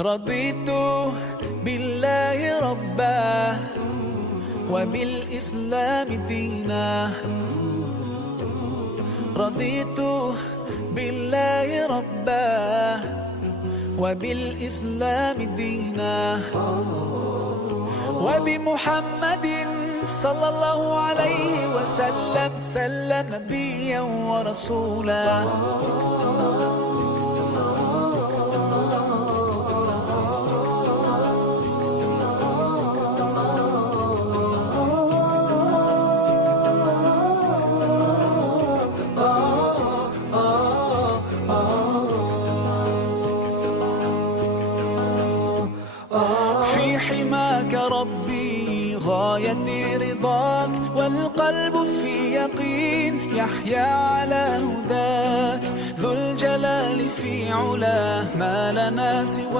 رضيت بالله ربا وبالإسلام دينا. رضيت بالله ربا وبالإسلام دينا وبمحمد صلى الله عليه وسلم سلم نبيا ورسولا. في حماك ربي غايتي رضاك، والقلب في يقين يحيا على هداك. ذو الجلال في علاه ما لنا سوى